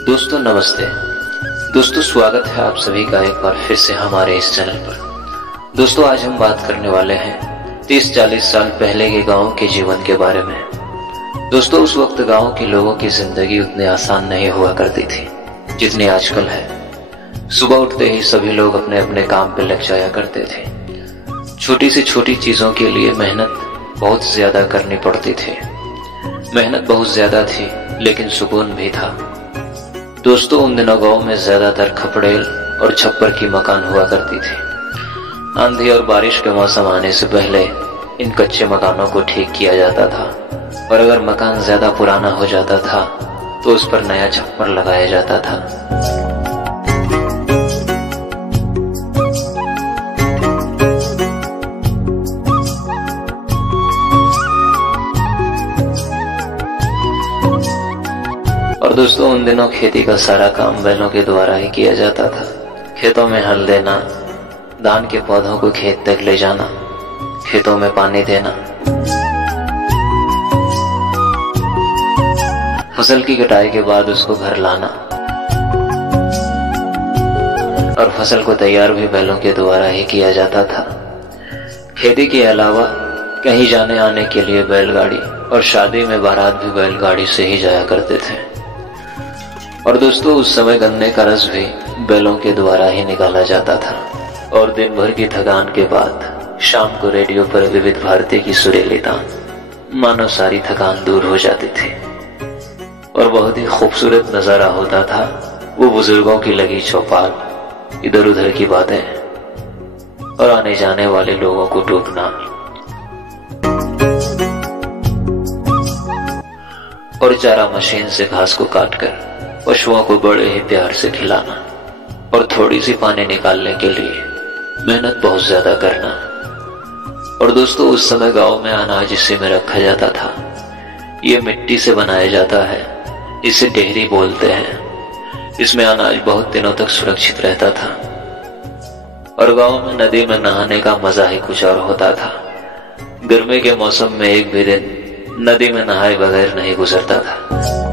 दोस्तों नमस्ते। दोस्तों स्वागत है आप सभी का एक बार फिर से हमारे इस चैनल पर। दोस्तों आज हम बात करने वाले हैं 30-40 साल पहले के गांव के जीवन के बारे में। दोस्तों उस वक्त गांव के लोगों की जिंदगी उतनी आसान नहीं हुआ करती थी जितनी आजकल है। सुबह उठते ही सभी लोग अपने अपने काम पे लग जाया करते थे। छोटी से छोटी चीजों के लिए मेहनत बहुत ज्यादा करनी पड़ती थी। मेहनत बहुत ज्यादा थी लेकिन सुकून भी था। दोस्तों उन दिनों गांव में ज्यादातर खपड़ेल और छप्पर की मकान हुआ करती थी। आंधी और बारिश के मौसम आने से पहले इन कच्चे मकानों को ठीक किया जाता था और अगर मकान ज्यादा पुराना हो जाता था तो उस पर नया छप्पर लगाया जाता था। और दोस्तों उन दिनों खेती का सारा काम बैलों के द्वारा ही किया जाता था। खेतों में हल देना, धान के पौधों को खेत तक ले जाना, खेतों में पानी देना, फसल की कटाई के बाद उसको घर लाना और फसल को तैयार भी बैलों के द्वारा ही किया जाता था। खेती के अलावा कहीं जाने आने के लिए बैलगाड़ी और शादी में बारात भी बैलगाड़ी से ही जाया करते थे। और दोस्तों उस समय गन्ने का रस भी बैलों के द्वारा ही निकाला जाता था। और दिन भर की थकान के बाद शाम को रेडियो पर विविध भारती की सुरीली तान मानो सारी थकान दूर हो जाती थी और बहुत ही खूबसूरत नजारा होता था। वो बुजुर्गों की लगी चौपाल, इधर उधर की बातें और आने जाने वाले लोगों को टोकना और चारा मशीन से घास को काटकर पशुओं को बड़े ही प्यार से खिलाना और थोड़ी सी पानी निकालने के लिए मेहनत बहुत ज्यादा करना। और दोस्तों उस समय गांव में अनाज इसी में रखा जाता था। ये मिट्टी से बनाया जाता है, इसे डेहरी बोलते हैं। इसमें अनाज बहुत दिनों तक सुरक्षित रहता था। और गांव में नदी में नहाने का मजा ही कुछ और होता था। गर्मी के मौसम में एक भी दिन नदी में नहाए बगैर नहीं गुजरता था।